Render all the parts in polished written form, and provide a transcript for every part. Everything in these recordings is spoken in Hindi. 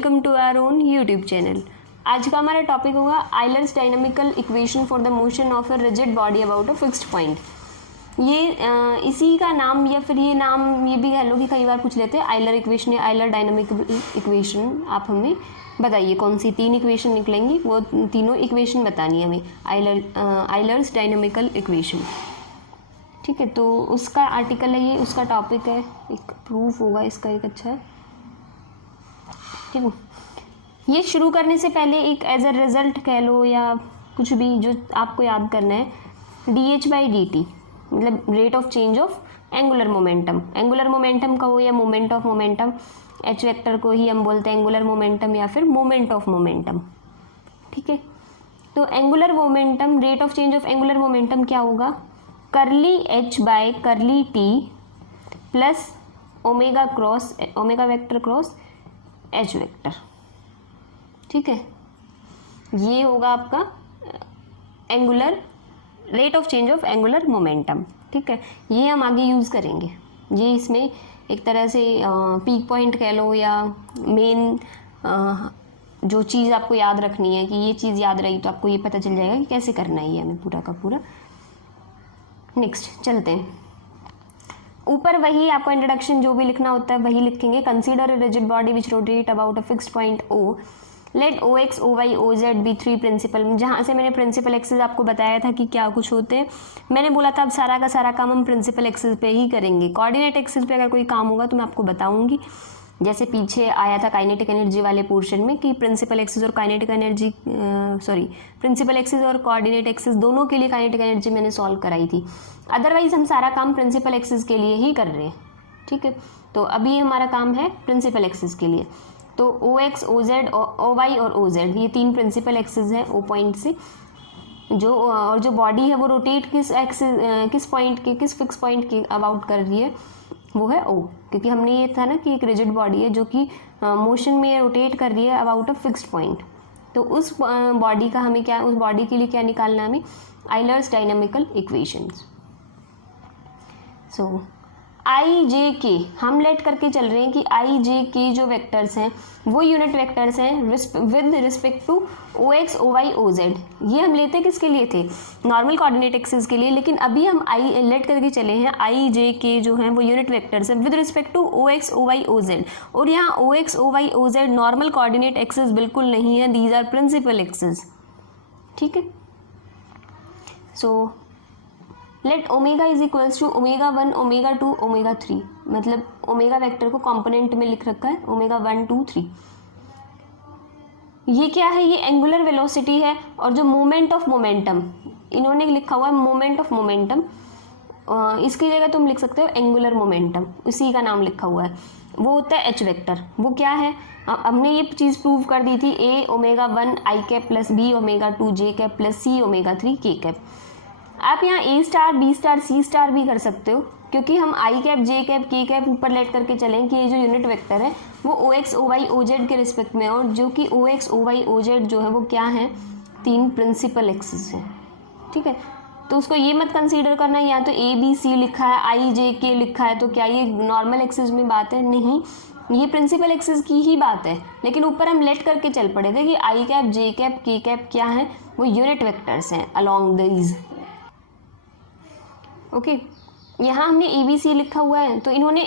Welcome to our own YouTube channel. आज का हमारा टॉपिक होगा Euler's dynamical equation for the motion of a rigid body about a fixed point. ये इसी का नाम या फिर ये नाम ये भी कह लो कि कई बार पूछ लेते हैं आयलर इक्वेशन या आयलर डायनामिकल इक्वेशन। आप हमें बताइए कौन सी तीन इक्वेशन निकलेंगी, वो तीनों इक्वेशन बतानी है हमें आयलर्स डायनामिकल इक्वेशन। ठीक है, तो उसका आर्टिकल है ये, उसका टॉपिक है, एक प्रूफ होगा इसका एक अच्छा। ठीक है, ये शुरू करने से पहले एक एज अ रिजल्ट कह लो या कुछ भी जो आपको याद करना है, dh/dt मतलब rate of change of angular momentum. Angular momentum का हो या moment of momentum, H vector को ही हम बोलते हैं एंगुलर मोमेंटम या फिर मोमेंट ऑफ मोमेंटम। ठीक है, तो angular momentum, rate of change of angular momentum क्या होगा, curly h by curly t plus omega vector cross H vector. ठीक है, ये होगा आपका angular rate of change of angular momentum. ठीक है, ये हम आगे यूज़ करेंगे। ये इसमें एक तरह से पीक पॉइंट कह लो या मेन जो चीज़ आपको याद रखनी है कि ये चीज़ याद रही तो आपको ये पता चल जाएगा कि कैसे करना है ये हमें पूरा का पूरा। नेक्स्ट चलते हैं, ऊपर वही आपको इंट्रोडक्शन जो भी लिखना होता है वही लिखेंगे। Consider a rigid body which rotate about a fixed point O, let OX, OY, OZ be three principal. जहाँ से मैंने प्रिंसिपल एक्सिस आपको बताया था कि क्या कुछ होते हैं, मैंने बोला था अब सारा का सारा काम हम प्रिंसिपल एक्सिस पे ही करेंगे। कोऑर्डिनेट एक्सिस पे अगर कोई काम होगा तो मैं आपको बताऊंगी, जैसे पीछे आया था काइनेटिक एनर्जी वाले पोर्शन में कि प्रिंसिपल एक्सिस और काइनेटिक एनर्जी प्रिंसिपल एक्सिस और कोऑर्डिनेट एक्सिस दोनों के लिए काइनेटिक एनर्जी मैंने सॉल्व कराई थी। अदरवाइज हम सारा काम प्रिंसिपल एक्सिस के लिए ही कर रहे हैं। ठीक है, तो अभी हमारा काम है प्रिंसिपल एक्सिस के लिए। तो OX, OZ, OY और OZ ये तीन प्रिंसिपल एक्सिस हैं O पॉइंट से, जो और जो बॉडी है वो रोटेट किस पॉइंट के, किस फिक्स पॉइंट के अबाउट कर रही है, वो है O। क्योंकि हमने ये था ना कि एक रिजिड बॉडी है जो कि मोशन में रोटेट कर रही है अबाउट अ फिक्स्ड पॉइंट, तो उस बॉडी का हमें क्या, उस बॉडी के लिए क्या निकालना है हमें, आयलर्स डायनामिकल इक्वेशंस। सो IJK हम लेट करके चल रहे हैं कि IJK जो वेक्टर्स हैं वो यूनिट वेक्टर्स हैं with respect to OX, OY, OZ। ये हम लेते किसके लिए थे, नॉर्मल कोऑर्डिनेट एक्सिस के लिए, लेकिन अभी हम लेट करके चले हैं IJK जो हैं वो यूनिट वेक्टर्स हैं with respect to OX, OY, OZ। और यहाँ OX, OY, OZ normal coordinate axis बिल्कुल नहीं है, दीज आर प्रिंसिपल एक्सिस। ठीक है, so let omega is equals to ω1, ω2, ω3, मतलब ओमेगा वेक्टर को कंपोनेंट में लिख रखा है ω1, 2, 3। ये क्या है, ये एंगुलर वेलोसिटी है। और जो मोमेंट ऑफ मोमेंटम इन्होंने लिखा हुआ है मोमेंट ऑफ मोमेंटम, इसकी जगह तुम लिख सकते हो एंगुलर मोमेंटम, उसी का नाम लिखा हुआ है, वो होता है एच वेक्टर। वो क्या है, हमने ये चीज़ प्रूव कर दी थी, A ω1 I cap plus B ω2 J cap plus C ω3 K cap. आप यहाँ A star, B star, C star भी कर सकते हो, क्योंकि हम I cap, J cap, K cap ऊपर लेट करके चलें कि ये जो यूनिट वेक्टर है वो OX, OY, OZ के रिस्पेक्ट में, और जो कि OX, OY, OZ जो है वो क्या है, तीन प्रिंसिपल एक्सिस है। ठीक है, तो उसको ये मत कंसीडर करना या तो ABC लिखा है, IJK लिखा है तो क्या ये नॉर्मल एक्सिस में बात है, नहीं, ये प्रिंसिपल एक्सिस की ही बात है। लेकिन ऊपर हम लेट करके चल पड़े थे कि I cap, J cap, K cap क्या है, वो यूनिट वेक्टर्स हैं अलॉन्ग दीज। ओके, यहाँ हमने ABC लिखा हुआ है तो इन्होंने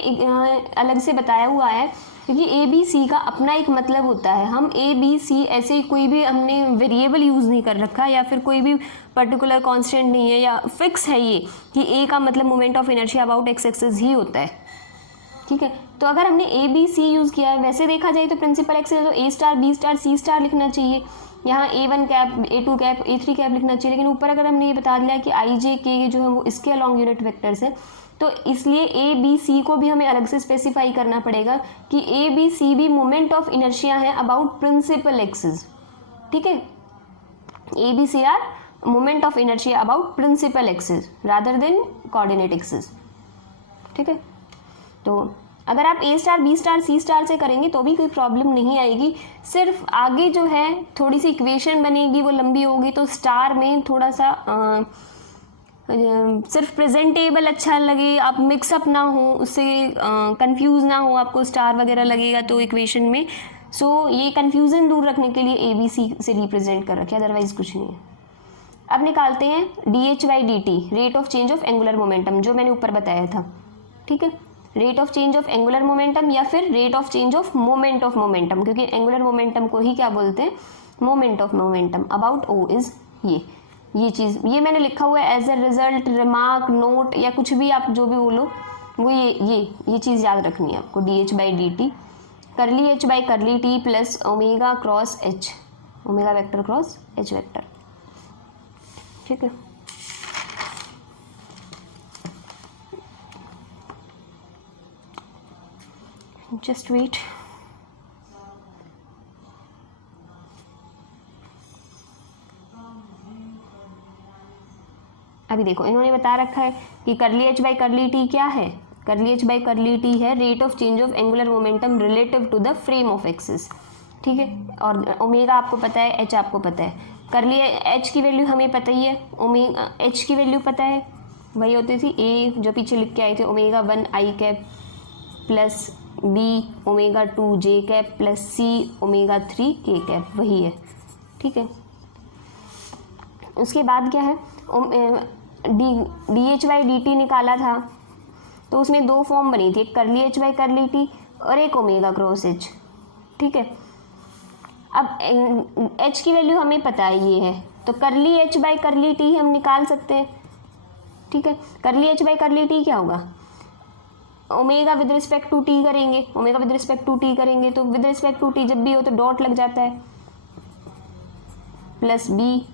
अलग से बताया हुआ है, क्योंकि ABC का अपना एक मतलब होता है। हम ABC ऐसे कोई भी हमने वेरिएबल यूज़ नहीं कर रखा, या फिर कोई भी पर्टिकुलर कांस्टेंट नहीं है या फिक्स है ये कि A का मतलब moment of inertia about x axis ही होता है। ठीक है, तो अगर हमने ABC यूज़ किया है, वैसे देखा जाए तो प्रिंसिपल एक्सिस तो A star, B star, C star लिखना चाहिए, यहाँ A1 cap, A2 cap, A3 cap लिखना चाहिए। लेकिन ऊपर अगर हमने ये बता दिया कि IJK जो है वो इसके अलॉन्ग यूनिट वेक्टर्स है, तो इसलिए ABC को भी हमें अलग से स्पेसिफाई करना पड़ेगा कि ABC भी मोमेंट ऑफ इनर्शिया है अबाउट प्रिंसिपल एक्सिस। ठीक है, ABC are moment of inertia about principal axis rather than coordinate axis. ठीक है, तो अगर आप A star, B star, C star से करेंगे तो भी कोई प्रॉब्लम नहीं आएगी, सिर्फ आगे जो है थोड़ी सी इक्वेशन बनेगी वो लंबी होगी, तो स्टार में थोड़ा सा सिर्फ प्रेजेंटेबल अच्छा लगे, आप मिक्सअप ना हो, उससे कंफ्यूज ना हो, आपको स्टार वगैरह लगेगा तो इक्वेशन में सो ये कन्फ्यूज़न दूर रखने के लिए ए बी सी से रिप्रेजेंट कर रखे, अदरवाइज कुछ नहीं है। अब निकालते हैं D H by D T, rate of change of angular momentum, जो मैंने ऊपर बताया था। ठीक है, rate of change of angular momentum या फिर rate of change of momentum, क्योंकि एंगुलर मोमेंटम को ही क्या बोलते हैं, moment of momentum about O is ये चीज़, ये मैंने लिखा हुआ है as a result, remark, note या कुछ भी आप जो भी बोलो, वो ये चीज़ याद रखनी है आपको। D H by D T curly H by curly T plus omega cross H, omega vector cross H vector. ठीक है, जस्ट वेट। अभी देखो इन्होंने बता रखा है कि करली एच बाई करली टी क्या है, curly H by curly T है rate of change of angular momentum relative to the frame of axis. ठीक है, और ओमेगा आपको पता है, एच आपको पता है, करली एच की वैल्यू हमें पता ही है, ओमेगा एच की वैल्यू पता है, वही होती थी ए जो पीछे लिख के आए थे, ओमेगा 1 आई कैप प्लस बी ओमेगा 2 जे कैप प्लस सी ओमेगा 3 के कैप, वही है। ठीक है, उसके बाद क्या है, D H by D T निकाला था तो उसमें दो फॉर्म बनी थी, एक करली एच बाई करली टी और एक ओमेगा क्रॉस एच। ठीक है, अब एच की वैल्यू हमें पता है ये है, तो करली एच बाई करली टी हम निकाल सकते हैं। ठीक है, curly H by curly T क्या होगा, omega with respect to T करेंगे, omega with respect to T करेंगे तो विद रिस्पेक्ट टू टी जब भी हो तो डॉट लग जाता है, प्लस बी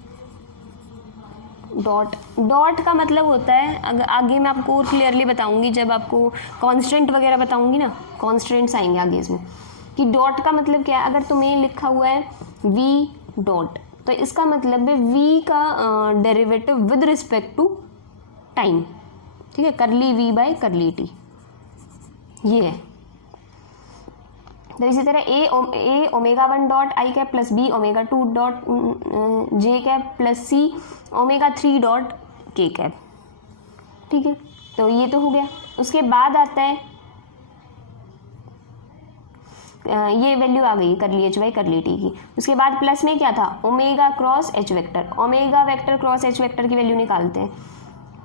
डॉट का मतलब होता है, अगर आगे मैं आपको और क्लियरली बताऊंगी जब आपको कांस्टेंट वगैरह बताऊंगी ना, कांस्टेंट्स आएंगे आगे इसमें, कि डॉट का मतलब क्या है। अगर तुम्हें लिखा हुआ है v डॉट तो इसका मतलब है v का derivative with respect to time. ठीक है, करली v बाय करली टी ये है। तो इसी तरह A omega 1 dot I cap plus B omega 2 dot J cap plus C omega 3 dot K cap. ठीक है, तो ये तो हो गया। उसके बाद आता है ये वैल्यू आ गई करली एच बाई करली टी की। उसके बाद प्लस में क्या था, omega cross H vector, omega vector cross H vector की वैल्यू निकालते हैं।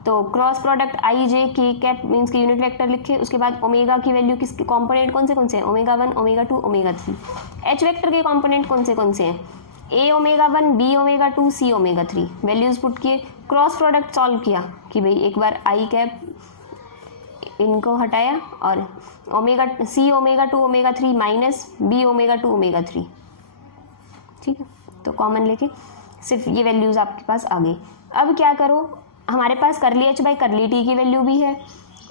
तो क्रॉस प्रोडक्ट आई जे के कैप मीन्स के यूनिट वेक्टर लिखे। उसके बाद ओमेगा की वैल्यू किसके कंपोनेंट कौन से हैं, omega 1 omega 2 omega 3। H vector के कंपोनेंट कौन से हैं, ए ओमेगा 1 बी ओमेगा 2 सी ओमेगा 3। वैल्यूज पुट किए, क्रॉस प्रोडक्ट सॉल्व किया कि भाई एक बार आई कैप इनको हटाया और omega C omega 2 omega 3 minus B omega 2 omega 3। ठीक है, तो कॉमन लेके सिर्फ ये वैल्यूज आपके पास आ गई। अब क्या करो, हमारे पास करली एच बाई करली टी की वैल्यू भी है,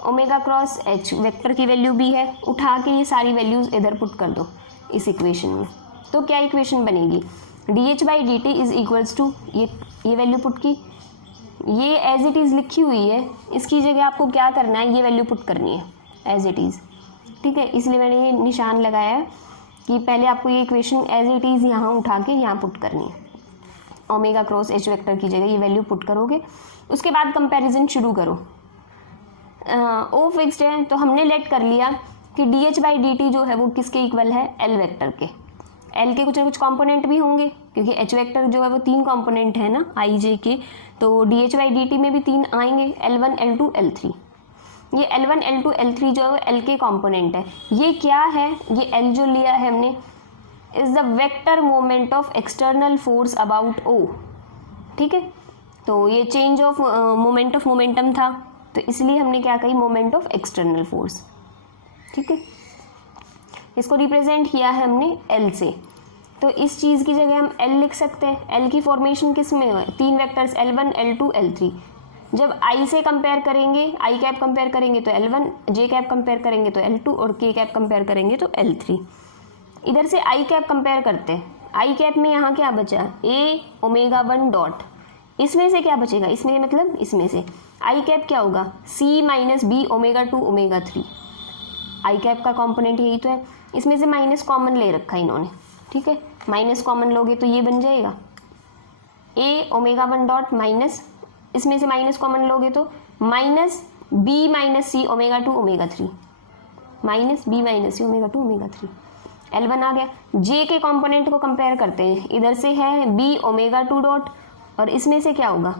ओमेगा क्रॉस एच वेक्टर की वैल्यू भी है। उठा के ये सारी वैल्यूज इधर पुट कर दो इस इक्वेशन में। तो क्या इक्वेशन बनेगी, D H by D T is equals to ये वैल्यू पुट की, ये एज इट इज़ लिखी हुई है, इसकी जगह आपको क्या करना है, ये वैल्यू पुट करनी है एज इट इज़। ठीक है, इसलिए मैंने ये निशान लगाया है कि पहले आपको ये इक्वेशन एज इट इज़ यहाँ उठा के यहाँ पुट करनी है। ओमेगा क्रॉस एच वेक्टर की जगह ये वैल्यू पुट करोगे। उसके बाद कंपैरिजन शुरू करो। ओ फिक्स्ड है तो हमने लेट कर लिया कि D H by D T जो है वो किसके इक्वल है, एल वेक्टर के। एल के कुछ ना कुछ कंपोनेंट भी होंगे क्योंकि एच वेक्टर जो है वो 3 कंपोनेंट है ना आई जे के, तो D H by D T में भी 3 आएंगे, L1 L2 L3। ये L1 L2 L3 जो है एल के कंपोनेंट है। ये क्या है, ये एल जो लिया है हमने is the vector moment of external force about O. ठीक है, तो ये change of moment of momentum था तो इसलिए हमने क्या कही, मोमेंट ऑफ एक्सटर्नल फोर्स। ठीक है, इसको रिप्रेजेंट किया है हमने एल से, तो इस चीज़ की जगह हम एल लिख सकते हैं। एल की फॉर्मेशन किस में है, 3 वेक्टर्स L1 L2 L3। जब आई से कंपेयर करेंगे, आई कैप कंपेयर करेंगे तो L1, जे कैप कंपेयर करेंगे तो L2 और के कैप कंपेयर करेंगे तो L3। इधर से आई कैप कंपेयर करते हैं, आई कैप में यहाँ क्या बचा, ए ओमेगा 1 डॉट, इसमें से क्या बचेगा, इसमें मतलब इसमें से आई कैप क्या होगा, सी माइनस बी ओमेगा 2 ओमेगा 3। आई कैप का कंपोनेंट यही तो है, इसमें से माइनस कॉमन ले रखा है इन्होंने। ठीक है, माइनस कॉमन लोगे तो ये बन जाएगा ए ओमेगा 1 डॉट माइनस, इसमें से माइनस कॉमन लोगे तो minus B minus C omega 2 omega 3, minus B minus C omega 2 omega 3। L1 आ गया। J के कंपोनेंट को कंपेयर करते हैं, इधर से है B ओमेगा 2 डॉट और इसमें से क्या होगा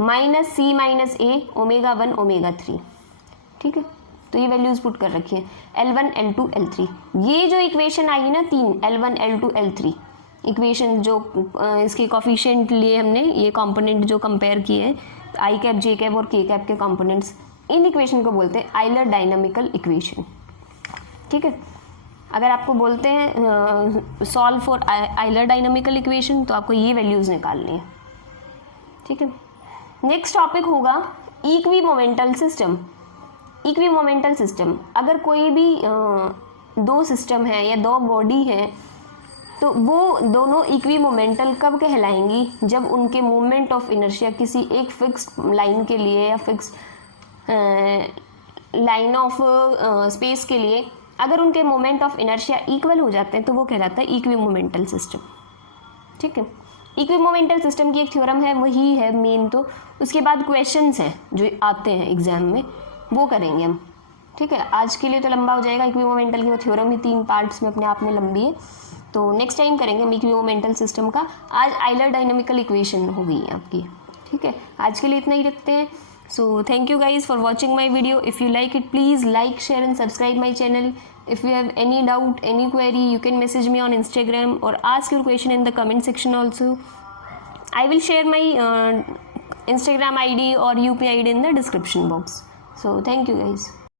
minus C minus A omega 1 omega 3, ठीक है। तो ये वैल्यूज पुट कर रखी है L1 L2 L3। ये जो इक्वेशन आई ना तीन L1 L2 L3 इक्वेशन जो इसके कॉफिशिएंट लिए हमने ये कंपोनेंट जो कंपेयर किए हैं आई कैप जे कैप और के कैप के कंपोनेंट्स, इन इक्वेशन को बोलते हैं आइलर डायनामिकल इक्वेशन, ठीक है। अगर आपको बोलते हैं solve for Euler dynamical equation तो आपको ये वैल्यूज निकालनी है, ठीक है। नेक्स्ट टॉपिक होगा इक्वी मोमेंटल सिस्टम। इक्वी मोमेंटल सिस्टम, अगर कोई भी दो सिस्टम है या दो बॉडी है तो वो दोनों इक्वी मोमेंटल कब कहलाएंगी, जब उनके मूवमेंट ऑफ इनर्शिया किसी एक फिक्स्ड लाइन के लिए या फिक्स लाइन ऑफ स्पेस के लिए अगर उनके मोमेंट ऑफ इनर्शिया इक्वल हो जाते हैं तो वो कहलाता है इक्वी मोमेंटल सिस्टम, ठीक है। इक्वी मोमेंटल सिस्टम की एक थ्योरम है, वही है मेन। तो उसके बाद क्वेश्चंस हैं जो आते हैं एग्जाम में, वो करेंगे हम, ठीक है। आज के लिए तो लंबा हो जाएगा, इक्वी मोमेंटल की वो थ्योरम ही 3 पार्ट्स में अपने आप में लंबी है, तो नेक्स्ट टाइम करेंगे हम इक्वी मोमेंटल सिस्टम का। आज आइलर डायनामिकल इक्वेशन हो गई आपकी, ठीक है। आज के लिए इतना ही रखते हैं। So thank you guys for watching my video. If you like it please like share and subscribe my channel. If you have any doubt, any query, you can message me on Instagram or ask your question in the comment section also. I will share my Instagram ID or UPI ID in the description box. So thank you guys.